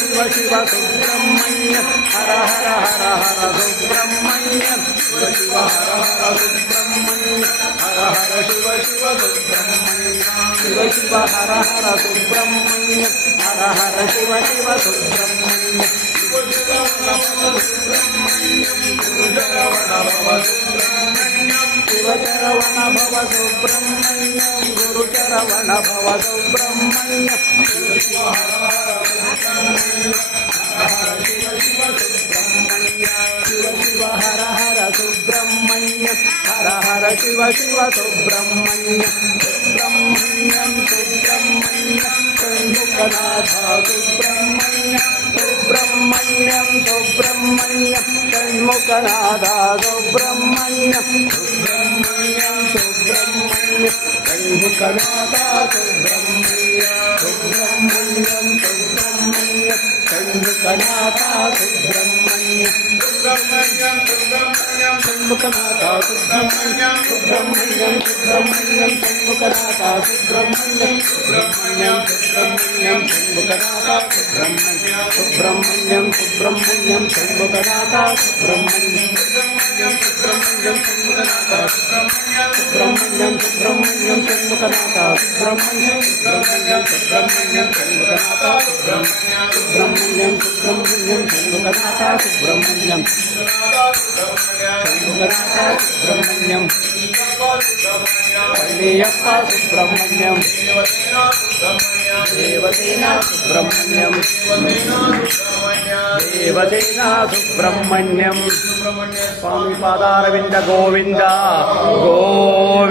शिव शिव सुब्रह्मण्य हर हर हर हर सुब्रह्मण्य शिव शिव हर हर सुब्रह्मण्य हर हर शिव शिव सुब्रह्मण्य शिव शिव हर हर सुब्रह्मण्य हर हर शिव शिव सुब्रह्मण्य शिवचरवण भव सुब्रह्मण्यं गुरुचरवण भव सुब्रह्मण्यं शिव शिव हर हर सुब्रह्मण्य हर हर शिव शिव सुब्रह्मण्य सुब्रह्मण्यं सुब्रह्मण्य षण्मुखनाथ सुब्रह्मण्य सुब्रह्मण्यं सुब्रह्मण्य षण्मुखनाथ सुब्रह्मण्य सुब्रह्मण्यं सुब्रह्मण्य षण्मुखनाथ सुब्रह्मण्य सुब्रह्मण्यं सुब्रह्मण्य षण्मुखनाथ सुब्रह्मण्य सुब्रह्मण्यं सुब्रह्मण्यं षण्मुखनाथ सुब्रह्मण्यं सुब्रह्मण्यं सुब्रह्मण्यं षण्मुखनाथ सुब्रह्मण्यं सुब्रह्मण्यं सुब्रह्मण्यं षण्मुखनाथ सुब्रह्मण्यं सुब्रह्मण्यं सुब्रह्मण्यं षण्मुखनाथ सुब्रह्मण्यं सुब्रह्मण्यं सुब्रह्मण्यं षण्मुखनाथ सुब्रह्मण्यं सुब्रह्मण्यं षण्मुखनाथ सुब्रह्मण्यं सुब्रह्मण्यं सुब्रह्मण्यं षण्मुखनाथ सुब्रह्मण्यं सुब्रह्मण्यं सुब्रह्मण्यं षण्मुखनाथ सुब्रह्मण्यं षण्मुखनाथ सुब्रह्मण्यं पल्लियप्प सुब्रह्मण्यं देवसेना सुब्रह्मण्यं देवसेना सुब्रह्मण्यं स्वामी पादारविंद गोविंद गो